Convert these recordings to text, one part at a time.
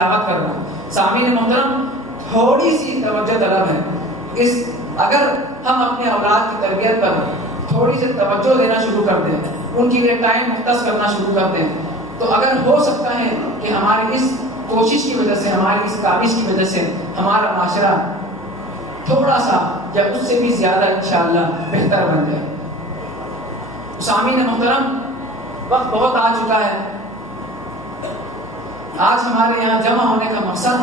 دعوت کر رہا ہوں. سامعین محترم، تھوڑی سی توجہ طلب ہے. اگر ہم اپنے اولاد کی تربیت پر تھوڑی سی توجہ دینا شروع کر دیں، ان کے لیے ٹائم مختص کرنا شروع کر دیں، تو اگر ہو سکتا ہے کہ ہماری اس کوشش کی وجہ سے، ہماری اس کاوش کی وجہ سے ہمارا معاشرہ تھوڑا سا یا اس سے بھی زیادہ انشاءاللہ بہتر بن جائے. سامعین محترم، وقت بہت آ چکا ہے. آج ہمارے یہاں جمع ہونے کا مقصد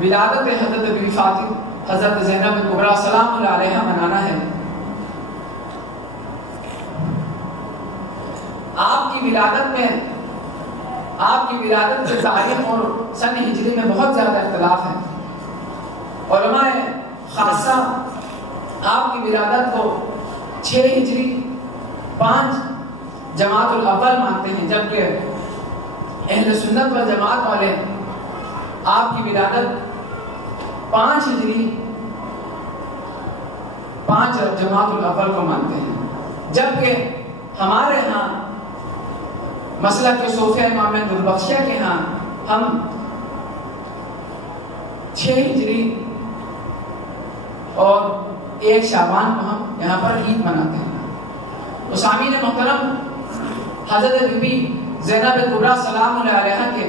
ولادت حضرت بی بی فاطمہ حضرت زینب کبریٰ سلام اللہ علیہا منانا ہے. آپ کی ولادت میں، آپ کی ولادت کے تاریخ اور سن ہجری میں بہت زیادہ اختلاف ہے. علماء خاصہ آپ کی ولادت کو 6 ہجری 5 جماعت الاول مانتے ہیں، جبکہ اہل سنت والجماعت والے آپ کی ولادت 5 ہجری 5 جماعت الاول کو مانتے ہیں. جبکہ ہمارے ہاں مسلک صوفیہ امام البخشیہ کے ہاں ہم 6 ہجری اور 1 شعبان کو ہم یہاں پر عید مناتے ہیں. تو سامعین محترم، حضرت بی بی زینب کبریٰ سلام اللہ علیہا کے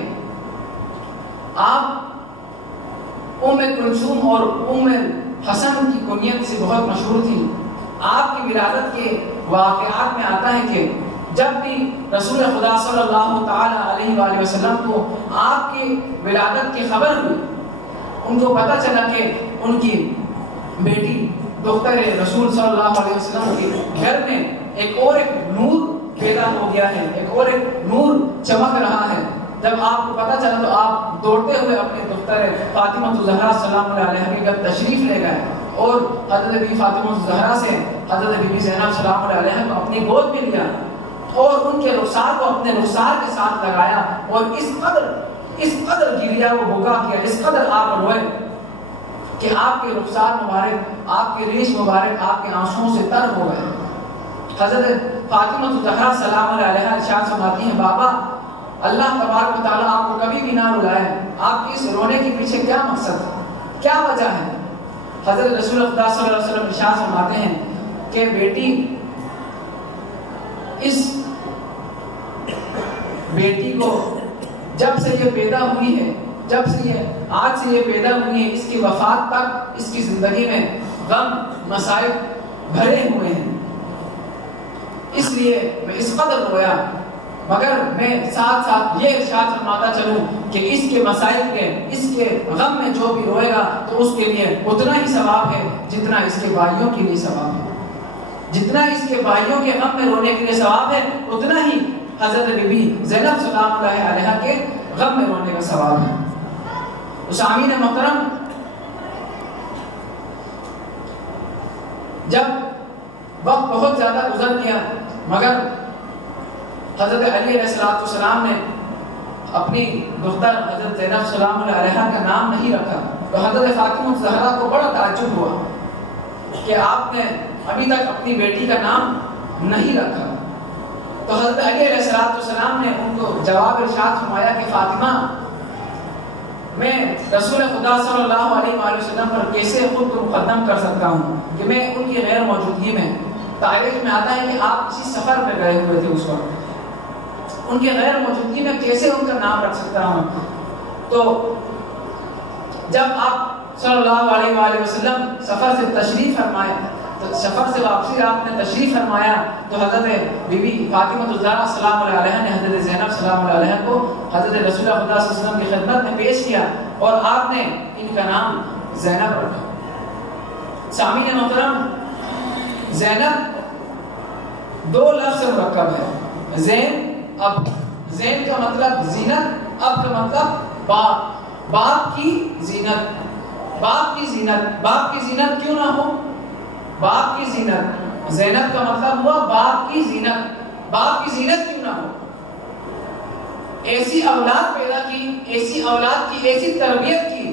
آپ ام کلثوم اور ام حسن کی کنیت سے بہت مشہور تھی. آپ کی ولادت کے واقعات میں آتا ہے کہ جب بھی رسول خدا صلی اللہ تعالی علیہ وآلہ وسلم کو آپ کی ولادت کی خبر ہوئی، ان کو پتہ چلا کہ ان کی بیٹی دختر رسول صلی اللہ علیہ وسلم کے گھر میں ایک نور پیدا ہو گیا ہے، ایک نور چمک رہا ہے. جب آپ کو پتہ چلا تو آپ دوڑتے ہوئے اپنے دختر فاطمہ الزہرا سلام اللہ علیہا کے گھر تشریف لے گئے اور حضرت بی فاطمہ الزہرا سے حضرت بی بی زینب سلام اللہ علیہا کو اپنی گود میں لیا اور ان کے رخسار کو اپنے رخسار کے ساتھ لگایا اور اس قدر گریا وہ بھوکا کیا، اس قدر آپ روئے کہ آپ کے رخسار مبارک، آپ کے ریش مبارک آپ کے آنسوؤں سے تر ہو گئے. حضرت فاطمہ الزہرا سلام اللہ علیہا ارشاد فرماتی ہیں، بابا اللہ تبارک و تعالیٰ آپ کو کبھی بھی نہ رلائے. آپ کی اس رونے کے پیچھے کیا مقصد ہے، کیا وجہ ہے؟ حضرت رسول خدا صلی اللہ علیہ وسلم ارشاد فرماتے ہیں کہ بیٹی کو جب سے یہ پیدا ہوئی ہے، جب سے یہ آج سے یہ پیدا ہوئی ہے، اس کی وفات تک اس کی زندگی میں غم مسائب بھرے ہوئے ہیں. اس لیے میں اس قدر رویا، مگر میں ساتھ ساتھ یہ ارشاد فرماتا چلوں کہ اس کے مسائل کے، اس کے غم میں جو بھی روئے گا تو اس کے لیے اتنا ہی ثواب ہے جتنا اس کے بھائیوں کے لیے ثواب ہے. جتنا اس کے بھائیوں کے غم میں رونے کے لیے ثواب ہے، اتنا ہی حضرت بی بی زینب سلام اللہ علیہا کے غم میں رونے کا ثواب ہے. سامعین محترم، جب وقت بہت زیادہ گزر گیا مگر حضرت علی علیہ السلام نے اپنی دختر حضرت زینب سلام اللہ علیہا کا نام نہیں رکھا، تو حضرت فاطمہ الزہرا کو بڑا تعجب ہوا کہ آپ نے ابھی تک اپنی بیٹی کا نام نہیں رکھا. تو حضرت علی علیہ السلام نے ان کو جواب ارشاد فرمایا کہ فاطمہ، میں رسول خدا صلی اللہ علیہ وآلہ وسلم پر کیسے خود کو مقدم کر سکتا ہوں کہ میں ان کی غیر موجودگی میں، تاریخ میں آتا ہے کہ آپ کسی سفر پہ گئے ہوئے تھے، اس وقت ان کے غیر موجودگی میں کیسے ان کا نام رکھ سکتا ہوں. تو جب آپ صلی اللہ علیہ وآلہ وسلم سفر سے تشریف فرمائے، تو سفر سے واپسی آپ نے تشریف فرمایا تو حضرت بی بی فاطمہ الزہرا سلام اللہ علیہا نے حضرت زینب سلام اللہ علیہا کو حضرت رسول خدا صلی اللہ علیہ وسلم کی خدمت میں پیش کیا اور آپ نے ان کا نام زینب رکھا. سامعین محترم، زینب 2 لفظ سے مرکب ہے. زین کا مطلب زینت، اب کا مطلب باپ کی زینت. باپ کی زینت، باپ کی زینت کیوں نہ ہو؟ باپ کی زینت، زینب کا مطلب ہوا باپ کی زینت. باپ کی زینت کیوں نہ ہو؟ ایسی اولاد پیدا کی، ایسی اولاد کی ایسی تربیت کی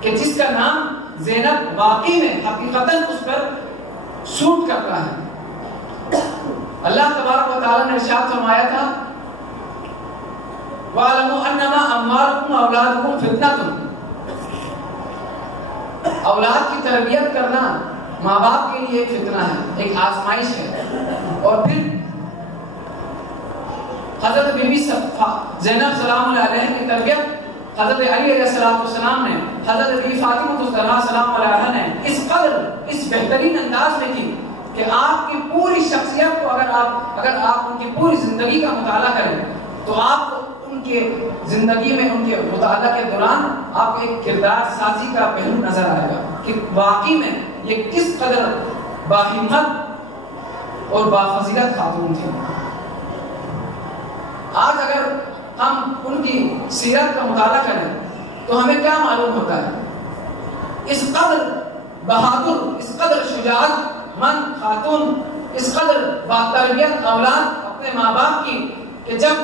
کہ جس کا نام زینب واقعی میں حقیقتاً اس پر سوٹ کرتا ہے. اللہ تبارک و تعالیٰ نے ارشاد فرمایا تھا وَاعْلَمُوا أَنَّمَا أَمْوَالُكُمْ وَأَوْلَادُكُمْ فِتْنَةٌ. اولاد کی تربیت کرنا ماں باپ کے لیے ایک فتنہ ہے، ایک آزمائش ہے. اور پھر حضرت بی بی زینب سلام اللہ علیہ کی تربیت حضرت علی علیہ السلام نے، حضرت بی فاطمہ الزہرا سلام اللہ علیہ نے اس قدر اس بہترین انداز میں کی کہ آپ کی پوری شخصیت کو اگر آپ ان کی پوری زندگی کا مطالعہ کریں تو آپ کو ان کے زندگی میں ان کے مطالعہ کے دوران آپ کو ایک کردار سازی کا پہلو نظر آئے گا کہ واقعی میں یہ کس قدر باہمت اور بافضیلت خاتون تھی. آج اگر ہم ان کی سیرت کا مطالعہ کریں تو ہمیں کیا معلوم ہوتا ہے؟ اس قدر بہادر، اس قدر شجاعت مند خاتون، اس قدر تربیت اولاد اپنے ماں باپ کی کہ جب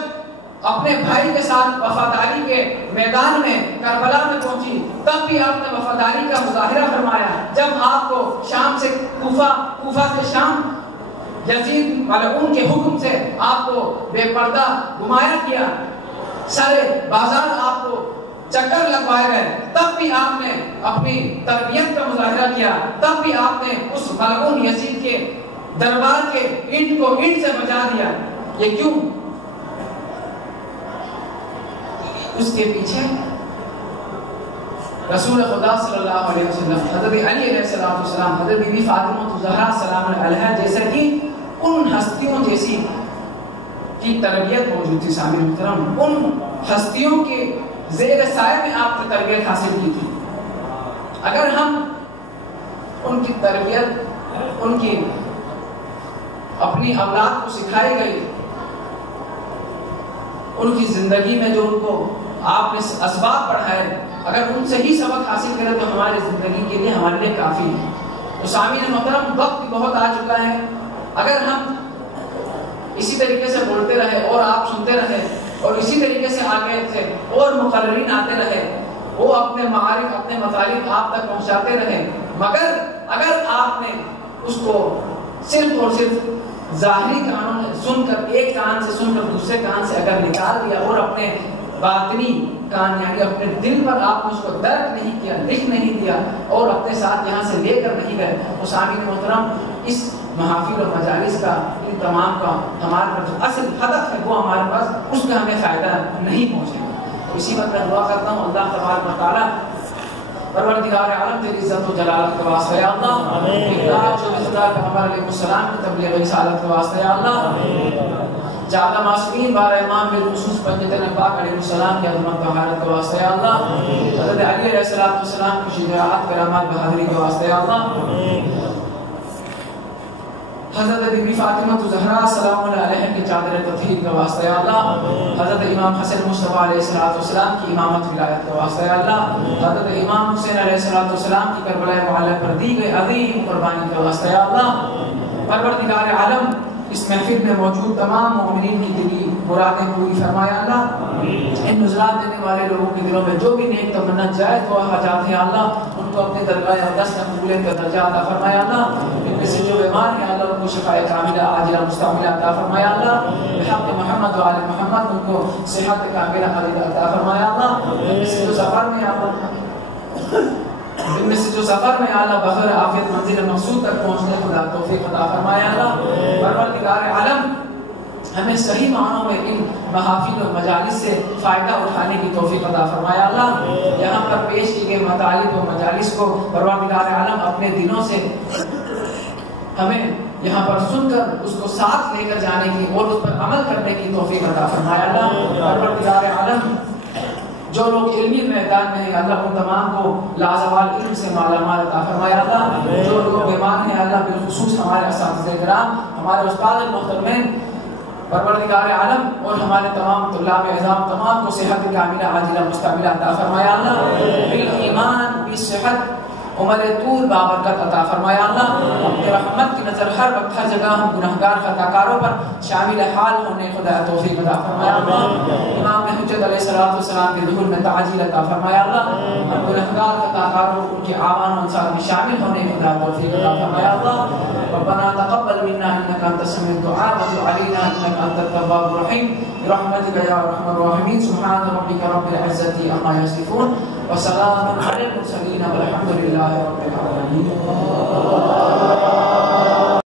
اپنے بھائی کے ساتھ وفاداری کے میدان میں کربلا میں پہنچی تب بھی آپ نے وفاداری کا مظاہرہ فرمایا. جب آپ کو شام سے کوفہ سے شام یزید ملعون کے حکم سے آپ کو بے پردہ گھمایا کیا، سارے بازار آپ کو چکر لگوائے گئے، تب بھی آپ نے اپنی تربیت کا مظاہرہ کیا. تب بھی آپ نے اس ملعون یزید کے دربار کے اینٹ کو اینٹ سے بچا دیا. یہ کیوں؟ اس کے پیچھے رسول خدا صلی اللہ علیہ وسلم، حضرت علی علیہ السلام، حضرت بی بی فاطمہ الزہرا سلام علیہا جیسے کہ ان ہستیوں جیسی کی تربیت موجود تھی. سامعین محترم، ان ہستیوں کے زیر سائے میں آپ نے تربیت حاصل کی تھی. اگر ہم ان کی تربیت، ان کی اپنی اولاد کو سکھائی گئی، ان کی زندگی میں جو ان کو آپ نے اسباب پڑھائے، اگر ان سے ہی سبق حاصل کریں تو ہماری زندگی کے لیے ہمارے لیے کافی ہے. تو سامعین محترم، وقت بھی بہت آ چکا ہے. اگر ہم اسی طریقے سے بولتے رہے اور آپ سنتے رہے اور اسی طریقے سے آگے تھے اور مقررین آتے رہے، وہ اپنے معارف، اپنے مطالب آپ تک پہنچاتے رہے، مگر اگر آپ نے اس کو صرف اور صرف ظاہری کانوں سن کر، ایک کان سے سن کر دوسرے کان سے اگر نکال دیا اور اپنے باطنی کان یعنی اپنے دل پر آپ نے اس کو درک نہیں کیا، لکھ نہیں دیا اور اپنے ساتھ یہاں سے لے کر نہیں گئے، تو سامعین محترم اس محافل و مجالس کا، ان تمام کا ہمارے پر جو اصل ہدف ہے وہ ہمارے پاس اس کا ہمیں فائدہ نہیں پہنچے گا. تو اسی وقت میں دعا کرتا ہوں اللہ تبارک و تعالیٰ پروردگار عالم تیری عزت و جلالت کے واسطے یا اللہ، پیغمبر علیہ السلام کی تبلیغ رسالت کے واسطے یا اللہ، جعل معصومین بار امام بالخصوص پنجتن پاک علیہ السلام کی عظمت طہارت کے واسطے یا اللہ، حضرت علی علیہ السلام کی شجاعت کرامات بہادری کے واسطے یا اللہ، حضرت بی بی فاطمہ الزہرا سلام اللہ علیہ کی چادر تطہیر کا واسطہ یا اللہ، حضرت امام حسن مصطفیٰ علیہ السلام کی امامت ولایت کا واسطہ یا اللہ، حضرت امام حسین علیہ السلام کی کربلا معلی پر دی گئی عظیم قربانی کا واسطہ یا اللہ. پروردگار عالم اس محفل میں موجود تمام مومنین کی دلی مرادیں پوری فرمایا اللہ. ان نزلات دینے والے لوگوں کے دلوں میں جو بھی نیک تمنا جائز دعا حاجات ہیں اللہ، ان کو اپنے درگاہ اقدس میں قبولیت کا درجہ عطا فرمایا اللہ. ان میں سے جو بیمار ہیں اللہ ان کو شفاء کاملہ عاجلہ مستعملہ عطا فرمایا اللہ. بحق محمد و آل محمد ان کو صحت کاملہ عاجلہ عطا فرمایا اللہ. ان میں سے جو سفر میں اعلیٰ بغیر عافیت منزل مقصود تک پہنچنے خدا توفیق عطا فرمایا اللہ. پروردگار عالم ہمیں صحیح معنوں میں ان محافل و مجالس سے فائدہ اٹھانے کی توفیق عطا فرمایا اللہ. یہاں پر پیش کی گئے مطالب و مجالس کو پروردگار عالم اپنے دلوں سے ہمیں یہاں پر سن کر اس کو ساتھ لے کر جانے کی اور اس پر عمل کرنے کی توفیق عطا فرمایا اللہ. پروردگار عالم جو لوگ علمی میدان میں ہیں اللہ ان تمام کو لازوال علم سے مالا مال عطا فرمایا اللہ. جو لوگ بیمار ہیں اللہ بالخصوص ہمارے اساتذہ کرام، ہمارے استاد محترمین، پروردگار عالم اور ہمارے تمام طلاب اعظام تمام کو صحت کاملہ عاجلہ مستعملہ عطا فرمایا اللہ. بالایمان، بالصحت عمر طول بابرکت عطا فرمایا اللہ اپنے رحمت کی نظر ہر وقت ہر جگہ ہم گناہگار خطا کاروں پر شامل حال ہونے خدا توفیق عطا فرمایا اللہ امام حجت علیہ السلام کے ظہور میں تعجیل عطا فرمایا اللہ ہم گناہگار خطا کاروں ان کے آوان و انصار میں شامل ہونے خدا توفیق عطا فرمایا اللہ ربنا تقبل منا انك انت السميع الدعاء وتب علينا انك انت التواب الرحيم برحمتك يا ارحم الراحمين سبحان ربك رب العزة عما يصفون وسلام على المرسلين والحمد لله رب العالمين